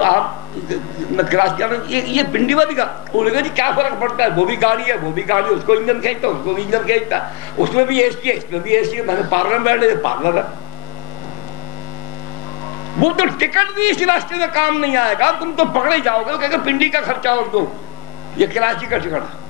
آپ کراچی جا رہے ہیں، یہ پنڈی والی کا وہ لگا جی کیا فرق پڑتا ہے، وہ بھی گاڑی ہے، وہ بھی گاڑی ہے، اس کو انجن کھینچتا ہے، اس کو بھی انجن کھینچتا ہے، اس میں بھی اے سی ہے، اس میں بھی اے سی ہے، میں نے پارلر میں بیٹھے، پارلر ہے، وہ تو ٹکٹ بھی اس راستے میں کام نہیں آئے گا، تم تو پکڑے جاؤ گے کہ پنڈی کا خرچہ اور دو، یہ کراچی کا ٹکٹ ہے۔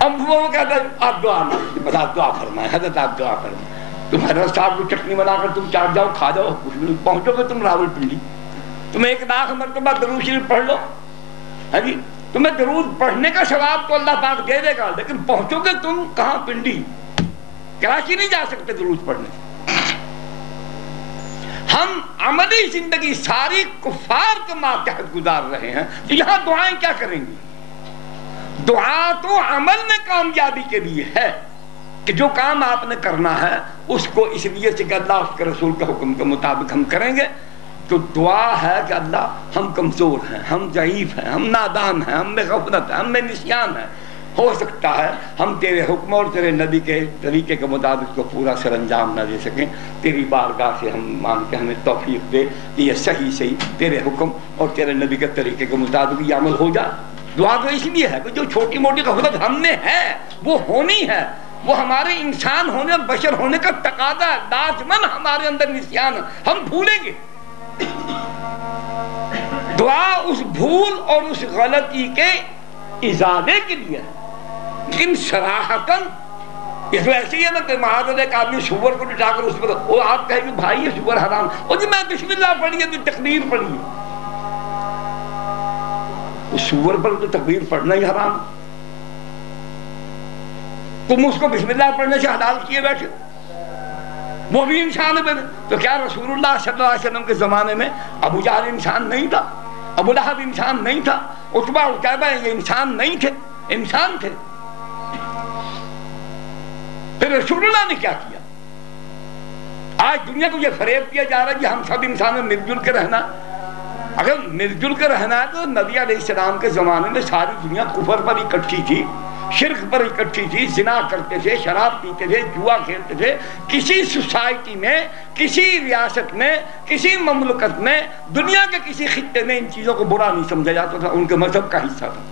اب وہ کہتا ہے آپ دعا بس آپ دعا فرمائیں حضرت، آپ دعا فرمائیں، تم حضرت صاحب کو چٹنی بنا کر تم چاٹ جاؤ، کھا جاؤ، پہنچو گے تم راول پنڈی، تمہیں 1,00,000 مرتبہ درود شریف پڑھ لو، ہاں جی، تمہیں درود پڑھنے کا ثواب تو اللہ پاک دے دے گا، لیکن پہنچو گے تم کہاں؟ پنڈی، کراچی نہیں جا سکتے درود پڑھنے۔ ہم عملی زندگی ساری کفار کے ماتحت گزار رہے ہیں، تو یہاں دعائیں کیا کریں گی؟ دعا تو عمل میں کامیابی کے لیے ہے کہ جو کام آپ نے کرنا ہے اس کو اس لیے سے کہ اللہ اس کے رسول کے حکم کے مطابق ہم کریں گے، تو دعا ہے کہ اللہ ہم کمزور ہیں، ہم ضعیف ہیں، ہم نادان ہیں، ہم میں غفلت ہے، ہم میں نسیان ہے، ہو سکتا ہے ہم تیرے حکم اور تیرے نبی کے طریقے کے مطابق کو پورا سر انجام نہ دے سکیں، تیری بارگاہ سے ہم مان کے ہمیں توفیق دے کہ یہ صحیح تیرے حکم اور تیرے نبی کے طریقے کے مطابق یہ عمل ہو جائے۔ دعا تو اس لیے ہے کہ جو چھوٹی موٹی غفلت ہم میں ہے وہ ہونی ہے، وہ ہمارے انسان ہونے اور بشر ہونے کا تقاضا ہے، لازماً ہمارے اندر نسیان ہے، ہم بھولیں گے۔ دعا اس بھول اور اس غلطی کے ازالے کے لیے ہے، لیکن صراحتاً یہ تو ایسے ہی ہے نا کہ معاذ ایک آدمی سور کو بٹھا کر اس پر وہ آپ کہیں کہ بھائی یہ سور حرام، اور جی میں بسم اللہ پڑھی ہے تو تکبیر پڑھی ہے، سور پر تو تکبیر پڑھنا ہی حرام، تم اس کو بسم اللہ پڑھنے سے حلال کیے بیٹھے، وہ بھی انسان ہے۔ تو کیا رسول اللہ صلی اللہ علیہ وسلم کے زمانے میں ابو جہل انسان نہیں تھا، ابو لہب انسان نہیں تھا، عتبہ عتیبہ یہ انسان نہیں تھے؟ انسان تھے۔ پھر رسول اللہ نے کیا کیا؟ آج دنیا کو یہ فریب دیا جا رہا ہے کہ ہم سب انسان میں مل جل کے رہنا، اگر مل جل کے رہنا ہے تو نبی علیہ السلام کے زمانے میں ساری دنیا کفر پر اکٹھی تھی، شرک پر اکٹھی تھی، زنا کرتے تھے، شراب پیتے تھے، جوا کھیلتے تھے، کسی سوسائٹی میں، کسی ریاست میں، کسی مملکت میں، دنیا کے کسی خطے میں ان چیزوں کو برا نہیں سمجھا جاتا تھا، ان کے مذہب کا حصہ تھا۔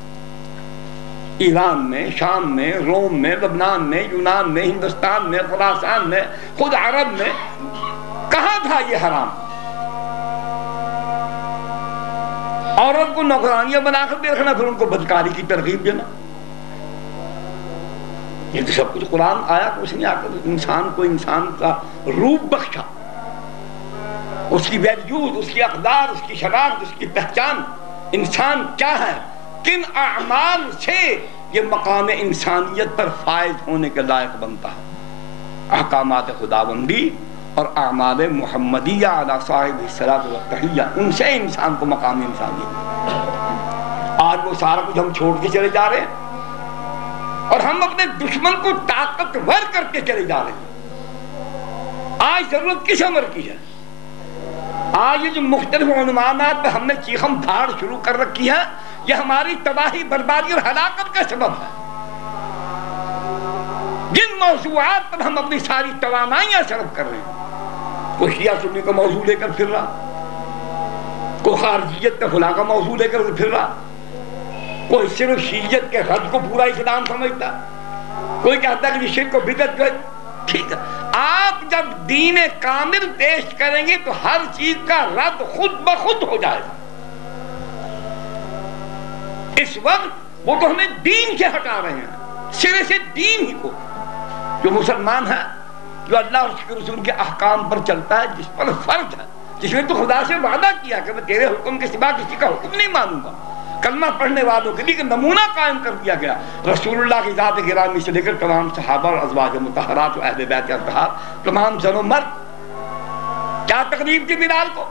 ایران میں، شام میں، روم میں، لبنان میں، یونان میں، ہندوستان میں، خراسان میں، خود عرب میں، کہاں تھا یہ حرام؟ عورت کو نوکرانیاں بنا کر دیکھنا، پھر ان کو بدکاری کی ترغیب دینا، یہ تو سب کچھ قرآن آیا کہ اس نے آ کر انسان کو انسان کا روپ بخشا، اس کی ویلیوز، اس کی اقدار، اس کی شناخت، اس کی پہچان، انسان کیا ہے، کن اعمال سے یہ مقام انسانیت پر فائز ہونے کے لائق بنتا ہے۔ احکامات خداوندی اور اعمال محمدیہ علی صاحب الصلاۃ والتحیہ، ان سے انسان کو مقام انسانیت۔ آج وہ سارا کچھ ہم چھوڑ کے چلے جا رہے ہیں اور ہم اپنے دشمن کو طاقتور کرتے چلے جا رہے ہیں۔ آج ضرورت کس امر کی ہے؟ آج یہ جو مختلف عنوانات پہ ہم نے چیخم پھاڑ شروع کر رکھی ہے، یہ ہماری تباہی، بربادی اور ہلاکت کا سبب ہے۔ جن موضوعات پر ہم اپنی ساری توانائیاں صرف کر رہے ہیں، کوئی شیعہ سنی کا موضوع لے کر پھر رہا، کوئی خارجیت کا فلاں کا موضوع لے کر پھر رہا، کوئی صرف شیعیت کے رد کو پورا اسلام سمجھتا، کوئی کہتا ہے کہ شرک و بدعت جو ہے ٹھیک ہے۔ آپ جب دین کامل پیش کریں گے تو ہر چیز کا رد خود بخود ہو جائے گا۔ اس وقت وہ تو ہمیں دین سے ہٹا رہے ہیں، سرے سے دین ہی کو۔ جو مسلمان ہے، جو اللہ اور اس کے رسول کے احکام پر چلتا ہے، جس پر فرض ہے، جس نے تو خدا سے وعدہ کیا کہ میں تیرے حکم کے سوا کسی کا حکم نہیں مانوں گا، کلمہ پڑھنے والوں کے لیے نمونہ قائم کر دیا گیا۔ رسول اللہ کی ذات گرامی سے لے کر تمام صحابہ اور ازواج مطہرات و اہل بیت اطہار، تمام زن و مرد، کیا تکلیف تھی بلال کو،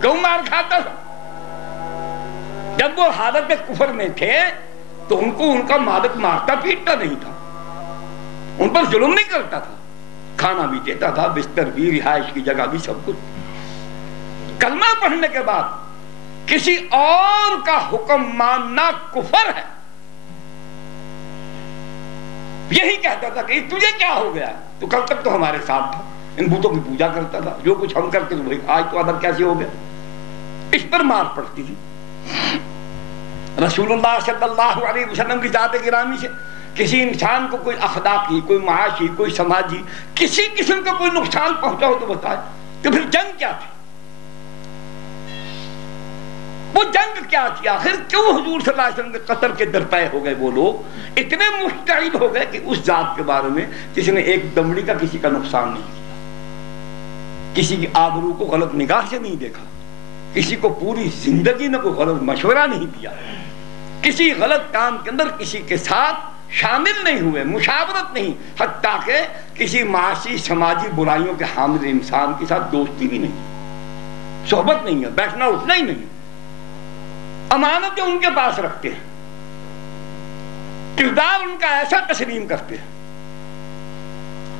کیوں مار کھاتا تھا؟ جب وہ حالت کفر میں تھے تو ان کو ان کا مالک مارتا پیٹتا نہیں تھا، ان پر ظلم نہیں کرتا تھا، کھانا بھی دیتا تھا، بستر بھی، رہائش کی جگہ بھی، سب کچھ۔ کلمہ پڑھنے کے بعد کسی اور کا حکم ماننا کفر ہے۔ یہی کہتا تھا کہ تجھے کیا ہو گیا، تو کل تک تو ہمارے ساتھ تھا، ان بتوں کی پوجا کرتا تھا، جو کچھ ہم کرتے تھے وہی، آج تو ادب کیسے ہو گیا؟ اس پر مار پڑتی تھی۔ رسول اللہ صلی اللہ علیہ وسلم کی ذات گرامی سے کسی انسان کو کوئی اخلاقی، کوئی معاشی، کوئی سماجی کسی قسم کا کوئی نقصان پہنچا ہو تو بتائے کہ پھر جنگ کیا تھی؟ وہ جنگ کیا تھی آخر؟ کیوں حضور صلی اللہ علیہ وسلم کے قتل کے درپے ہو گئے وہ لوگ؟ اتنے مشتعل ہو گئے کہ اس ذات کے بارے میں جس نے ایک دمڑی کا کسی کا نقصان نہیں کیا، کسی کی آبرو کو غلط نگاہ سے نہیں دیکھا، کسی کو پوری زندگی میں کوئی غلط مشورہ نہیں دیا، کسی غلط کام کے اندر کسی کے ساتھ شامل نہیں ہوئے، مشاورت نہیں، حتیٰ کہ کسی معاشی سماجی برائیوں کے حامل انسان کے ساتھ دوستی بھی نہیں، صحبت نہیں ہے، بیٹھنا اٹھنا ہی نہیں، امانتیں ان کے پاس رکھتے ہیں، کردار ان کا ایسا تسلیم کرتے ہیں،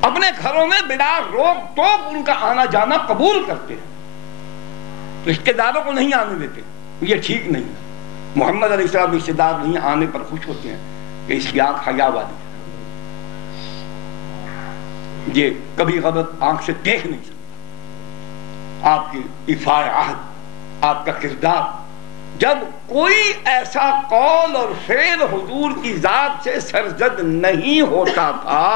اپنے گھروں میں بلا روک ٹوک ان کا آنا جانا قبول کرتے ہیں، رشتہ داروں کو نہیں آنے دیتے، یہ ٹھیک نہیں۔ محمد علیہ السلام رشتہ دار نہیں آنے پر خوش ہوتے ہیں کہ اس کی آنکھ حیا والی ہے، یہ کبھی غلط آنکھ سے دیکھ نہیں سکتا، آپ کی ایفاء عہد، آپ کا کردار۔ جب کوئی ایسا قول اور فعل حضور کی ذات سے سرزد نہیں ہوتا تھا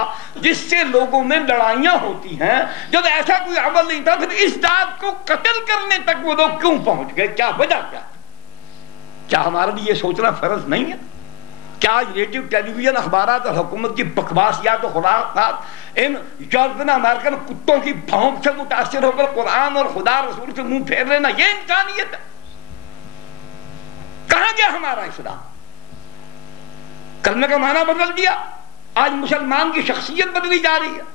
جس سے لوگوں میں لڑائیاں ہوتی ہیں، جب ایسا کوئی عمل نہیں تھا، پھر اس ذات کو قتل کرنے تک وہ لوگ کیوں پہنچ گئے؟ کیا وجہ کیا ہمارے لیے یہ سوچنا فرض نہیں ہے؟ کیا ریڈیو ٹیلی ویژن اخبارات اور حکومت کی بکواسیات و خرافات ان یورپین امریکن کتوں کی بھونک سے متاثر ہو کر قرآن اور خدا رسول سے منہ پھیر لینا یہ انسانیت ہے؟ کہاں گیا ہمارا اسلام؟ کلمے کا معنی بدل دیا، آج مسلمان کی شخصیت بدلی جا رہی ہے،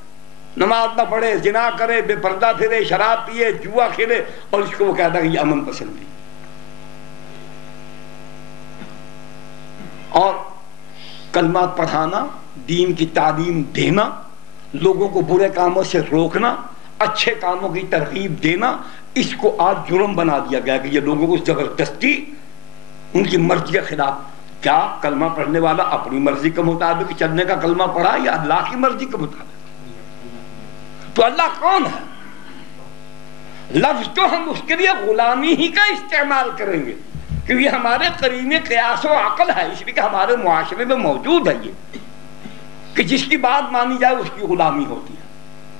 نماز نہ پڑھے، زنا کرے، بے پردہ پھرے، شراب پیے، جوا کھیلے، اور اس کو وہ کہتا ہے کہ یہ امن پسندی۔ اور کلمہ پڑھانا، دین کی تعلیم دینا، لوگوں کو برے کاموں سے روکنا، اچھے کاموں کی ترغیب دینا، اس کو آج جرم بنا دیا گیا کہ یہ لوگوں کو زبردستی ان کی مرضی کے خلاف۔ کیا کلمہ پڑھنے والا اپنی مرضی کے مطابق چلنے کا کلمہ پڑھا یا اللہ کی مرضی کے مطابق؟ تو اللہ کون ہے؟ لفظ تو ہم اس کے لیے غلامی ہی کا استعمال کریں گے، کیونکہ یہ ہمارے قرینے قیاس و عقل ہے، اس لیے کہ ہمارے معاشرے میں موجود ہے یہ کہ جس کی بات مانی جائے اس کی غلامی ہوتی ہے۔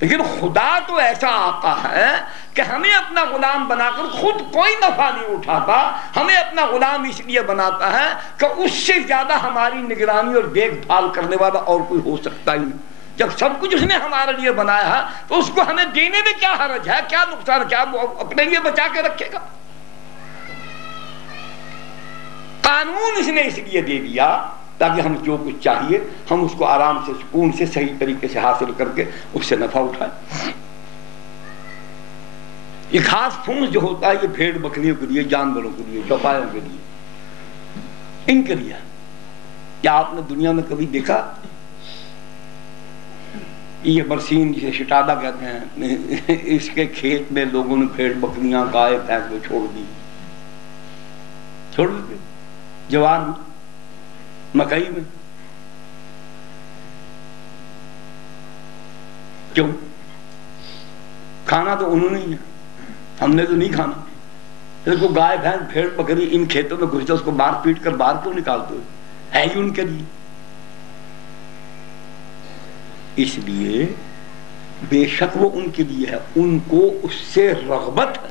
لیکن خدا تو ایسا آقا ہے کہ ہمیں اپنا غلام بنا کر خود کوئی نفع نہیں اٹھاتا، ہمیں اپنا غلام اس لیے بناتا ہے کہ اس سے زیادہ ہماری نگرانی اور دیکھ بھال کرنے والا اور کوئی ہو سکتا ہی نہیں۔ جب سب کچھ اس نے ہمارے لیے بنایا ہے تو اس کو ہمیں دینے میں کیا حرج ہے، کیا نقصان، کیا وہ اپنے لیے بچا کے رکھے گا؟ قانون اس نے اس لیے دے دیا تاکہ ہم جو کچھ چاہیے ہم اس کو آرام سے، سکون سے، صحیح طریقے سے حاصل کر کے اس سے نفع اٹھائیں۔ یہ خاص پھونس جو ہوتا ہے یہ بھیڑ بکریوں کے لیے، جانوروں کے لیے، چوپایوں کے لیے، ان کے لیے۔ کیا آپ نے دنیا میں کبھی دیکھا یہ برسین جسے شٹالا کہتے ہیں، اس کے کھیت میں لوگوں نے بھیڑ بکریاں، گائے بھینس کو چھوڑ دی، چھوڑ دی جوار میں، مکئی میں؟ کیوں؟ کھانا تو انہوں نے ہی ہے، ہم نے تو نہیں کھانا۔ پھر کو گائے بھینس بھیڑ بکری ان کھیتوں میں گھستے اس کو مار پیٹ کر باہر کیوں نکالتے ہو؟ ہے ہی ان کے لیے۔ اس لیے بے شک وہ ان کے لیے ہے، ان کو اس سے رغبت ہے۔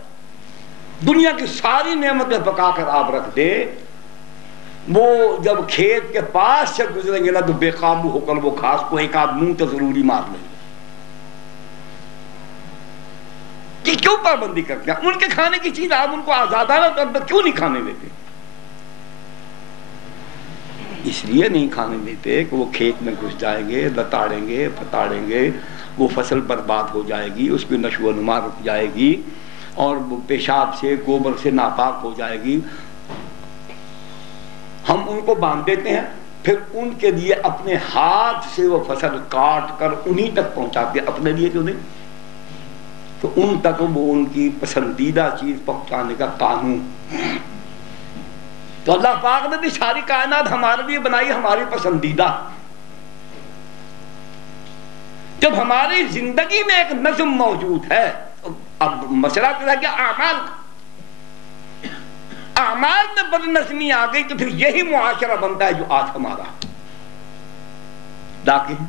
دنیا کی ساری نعمتیں پکا کر آپ رکھ دے، وہ جب کھیت کے پاس سے گزریں گے نا تو بے قابو ہو کر وہ گھاس کو ایک آدھ منہ تو ضروری مار لیں گے۔ کہ کیوں پابندی کرتے ہیں؟ ان کے کھانے کی چیز آپ ان کو آزادانہ طور پر کیوں نہیں کھانے دیتے؟ اس لیے نہیں کھانے دیتے کہ وہ کھیت میں گھس جائیں گے، لتاڑیں گے، پھتاڑیں گے، وہ فصل برباد ہو جائے گی، اس کی نشو و نما رک جائے گی، اور وہ پیشاب سے، گوبر سے ناپاک ہو جائے گی۔ ہم ان کو باندھ دیتے ہیں، پھر ان کے لیے اپنے ہاتھ سے وہ فصل کاٹ کر انہی تک پہنچاتے، اپنے لیے جو نہیں، تو ان تک وہ ان کی پسندیدہ چیز پہنچانے کا قانون۔ تو اللہ پاک نے بھی ساری کائنات ہمارے لیے بنائی، ہماری پسندیدہ۔ جب ہماری زندگی میں ایک نظم موجود ہے، اب مسئلہ تو ہے کہ اعمال اعمال میں بدنظمی آ گئی تو پھر یہی معاشرہ بنتا ہے جو آج ہمارا. ڈاکے ہیں،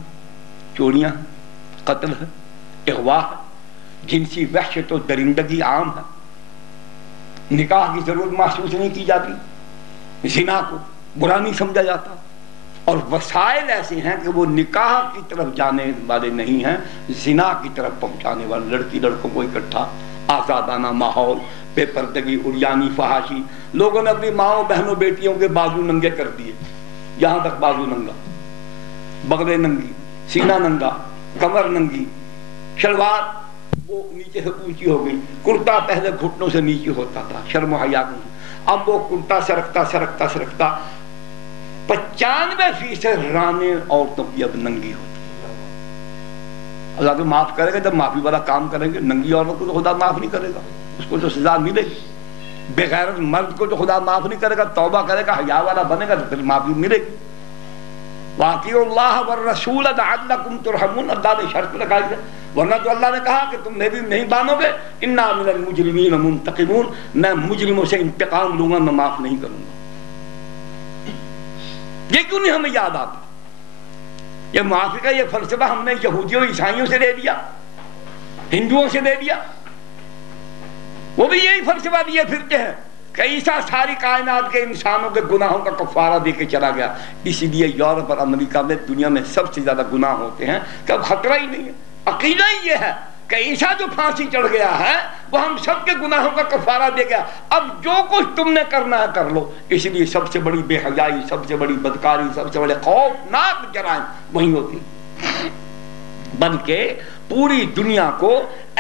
چوریاں، قتل ہے، اغوا ہے، جنسی وحشت و درندگی عام ہے، نکاح کی ضرورت محسوس نہیں کی جاتی، زنا کو برا نہیں سمجھا جاتا، اور وسائل ایسے ہیں کہ وہ نکاح کی طرف جانے والے نہیں ہیں، زنا کی طرف پہنچانے والے. لڑکی لڑکوں کو اکٹھا، آزادانہ ماحول، بے پردگی، عریانی، فحاشی. لوگوں نے اپنی ماؤں بہنوں بیٹیوں کے بازو ننگے کر دیے، یہاں تک بازو ننگا، بغلیں ننگی، سینہ ننگا، کمر ننگی، شلوار وہ نیچے سے اونچی ہو گئی. کرتا پہلے گھٹنوں سے نیچے ہوتا تھا، شرم و حیا کو. اب وہ کرتا سرکتا سرکتا سرکتا 95% رانے عورتوں کی اب ننگی ہوتی. اللہ تو معاف کرے گا جب معافی والا کام کریں گے. ننگی عورتوں کو تو خدا معاف نہیں کرے گا، اس کو تو سزا ملے گی. بے غیرت مرد کو تو خدا معاف نہیں کرے گا، توبہ کرے گا، حیا والا بنے گا تو پھر معافی ملے گی. وَأَطِيعُوا اللَّهَ وَالرَّسُولَ لَعَلَّكُمْ تُرْحَمُونَ. اللہ نے شرط لگائی ہے، ورنہ تو اللہ نے کہا کہ تم میری نہیں مانو گے. اِنَّا مِنَ الْمُجْرِمِينَ مُنْتَقِمُونَ. میں مجرموں سے انتقام لوں گا، میں معاف نہیں کروں گا. یہ کیوں نہیں ہمیں یاد آتا؟ یہ معافی کا یہ فلسفہ ہم نے یہودیوں عیسائیوں سے لے لیا، ہندوؤں سے لے لیا. وہ بھی یہی فلسفہ دیے پھرتے ہیں کہ عیسیٰ ساری کائنات کے انسانوں کے گناہوں کا کفارہ دے کے چلا گیا. اسی لیے یورپ اور امریکہ میں دنیا میں سب سے زیادہ گناہ ہوتے ہیں کہ اب خطرہ ہی نہیں ہے. عقیدہ ہی یہ ہے کہ عیسیٰ جو پھانسی چڑھ گیا ہے وہ ہم سب کے گناہوں کا کفارہ دے گیا. اب جو کچھ تم نے کرنا ہے کر لو. اس لیے سب سے بڑی بے حیائی، سب سے بڑی بدکاری، سب سے بڑے خوفناک جرائم وہی ہوتی، بلکہ پوری دنیا کو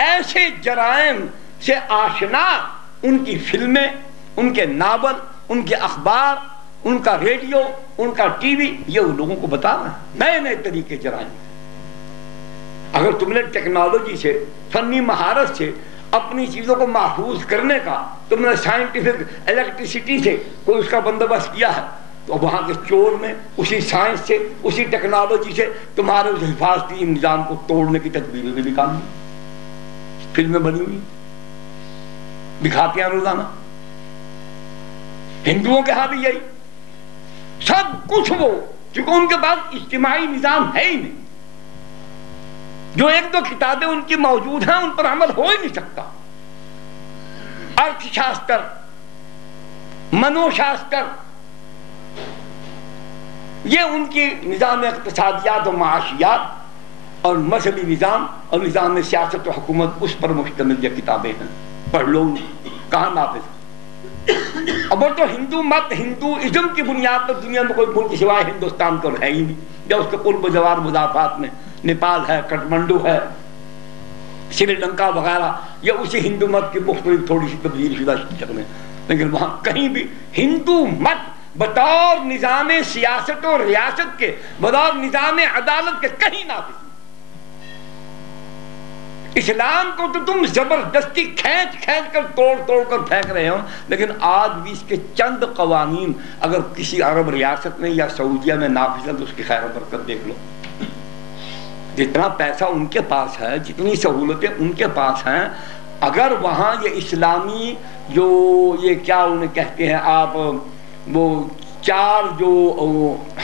ایسے جرائم سے آشنا ان کی فلمیں، ان کے ناول، ان کے اخبار، ان کا ریڈیو، ان کا ٹی وی، یہ ان لوگوں کو بتا رہا ہے نئے نئے طریقے جرائم. اگر تم نے ٹیکنالوجی سے، فنی مہارت سے اپنی چیزوں کو محفوظ کرنے کا، تم نے سائنٹیفک الیکٹریسٹی سے کوئی اس کا بندوبست کیا ہے، تو وہاں کے چور میں اسی سائنس سے، اسی ٹیکنالوجی سے تمہارے اس حفاظتی نظام کو توڑنے کی تدبیریں بھی نکالنی. فلمیں بنی ہوئی دکھاتے ہیں روزانہ. ہندوؤں کے ہاں بھی یہی سب کچھ. وہ چونکہ ان کے پاس اجتماعی نظام ہے ہی نہیں. جو ایک دو کتابیں ان کی موجود ہیں ان پر عمل ہو ہی نہیں سکتا. ارتھ شاستر، منو شاستر، یہ ان کی نظام اقتصادیات و معاشیات اور مذہبی نظام اور نظام سیاست و حکومت، اس پر مشتمل یہ کتابیں ہیں. پڑھ لو، کہاں نافذ. اب وہ تو ہندو مت، ہندوازم کی بنیاد پر دنیا میں کوئی ملک سوائے ہندوستان کو ہے ہی نہیں. یا اس کے قرب و جوار مضافات میں نیپال ہے، کٹمنڈو ہے، سری لنکا وغیرہ، یہ اسی ہندو مت کی مختلف تھوڑی سی تبدیل شدہ شکلیں. لیکن وہاں کہیں بھی ہندو مت بطور نظام سیاست و ریاست کے، بطور نظام عدالت کے کہیں نافذ نہیں. اسلام کو تو تم زبردستی کھینچ کھینچ کر توڑ کر پھینک رہے ہو، لیکن آج بھی اس کے چند قوانین اگر کسی عرب ریاست میں یا سعودیہ میں نافذ ہے تو اس کی خیر و برکت دیکھ لو. جتنا پیسہ ان کے پاس ہے، جتنی سہولتیں ان کے پاس ہیں، اگر وہاں یہ اسلامی جو یہ کیا انہیں کہتے ہیں آپ، وہ 4 جو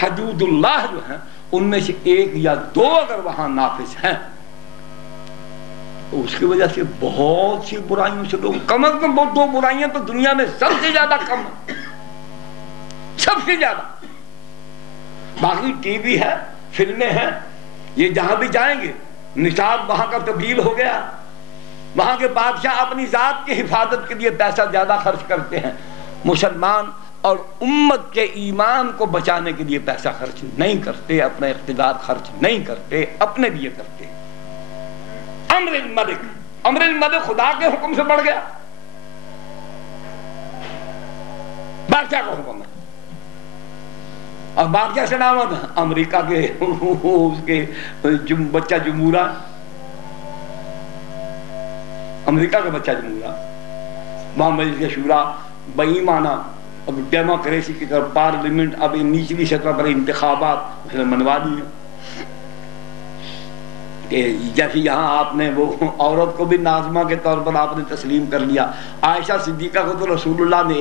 حدود اللہ جو ہیں ان میں سے 1 یا 2 اگر وہاں نافذ ہیں تو اس کی وجہ سے بہت سی برائیوں سے لوگ، کم از کم 2 برائیاں تو دنیا میں سب سے زیادہ کم ہیں، سب سے زیادہ. باقی ٹی وی ہے، فلمیں ہیں، یہ جہاں بھی جائیں گے نصاب وہاں کا تبدیل ہو گیا. وہاں کے بادشاہ اپنی ذات کی حفاظت کے لیے پیسہ زیادہ خرچ کرتے ہیں، مسلمان اور امت کے ایمان کو بچانے کے لیے پیسہ خرچ نہیں کرتے، اپنا اقتدار خرچ نہیں کرتے، اپنے لیے کرتے. امر الملک خدا کے حکم سے بڑھ گیا، بادشاہ کا حکم ہے. اور بادشاہ سے نام ہوتا امریکہ کے اس کے بچہ جمہورہ، امریکہ کا بچہ جمہورہ، وہاں مجلس شورا بےایمانہ اب ڈیموکریسی کی طرف پارلیمنٹ اب نچلی سطح پر انتخابات منوا دیے. جیسے یہاں آپ نے وہ عورت کو بھی ناظمہ کے طور پر آپ نے تسلیم کر لیا. عائشہ صدیقہ کو تو رسول اللہ نے